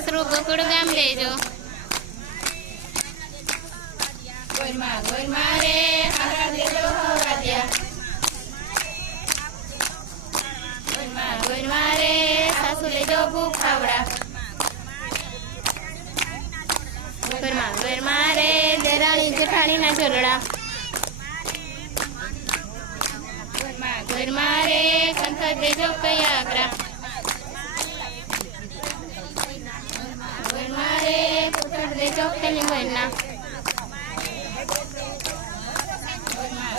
સાસરું ગોકુળ ગામ લેજો ગોરમાં રે હારા દેજો હવાદ્યા ગોરમાં રે સાસુ લેજો ભૂખાવડા ગોરમાં રે દેરાણી જેઠાણી ના જોડડા ગોરમાં રે કંઠ દેજો કયાગરા ગોરમાં રે કુટડ દેજો ખેલી મરના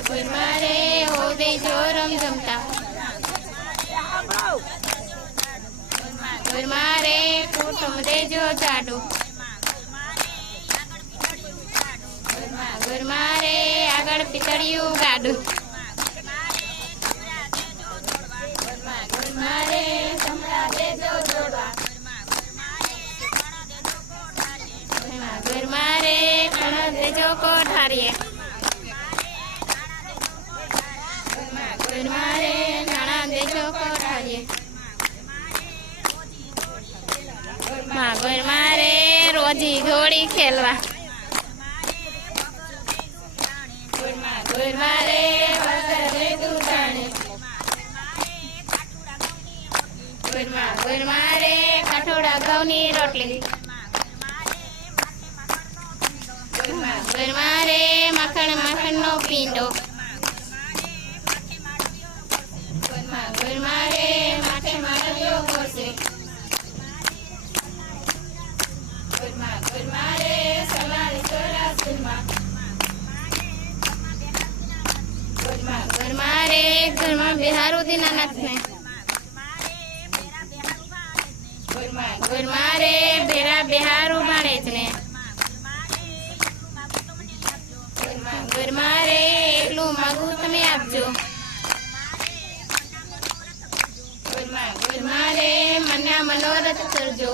ગોરમાં રે હો દેજો રમઝમતા ગોરમાં રે કુટુંબ દેજો જાડું ગોરમાં રે આગળ પિતળિયું ગાડું ગોરમાં રે સમડા દેજો જોડવા ગોરમાં રે કણ દેજો કોઠારીએ ગોરમાં રે નાણા દેજો કોઠારીએ ગોરમાં રે રોજી ઘોડી ખેલવા ગોરમાં રે વગર દેતું જાણે ગોરમાં રે કાઠોડા ઘઉંની રોટલી ગોરમાં રે માખણનો પીંડો ગોરમાં રે માથે મારવ્યો ઘોડશે ગોરમાં રે સલાની ચોરા સુરમાં ગોરમાં રે ઘરમાં બિહારું દીનાનાથને ગોરમાં રે ભેરા બિહારું ભાણેજને ગોરમાં રે એટલું માગું તમે આપજો ગોરમાં રે મનના મનોરથ કરજો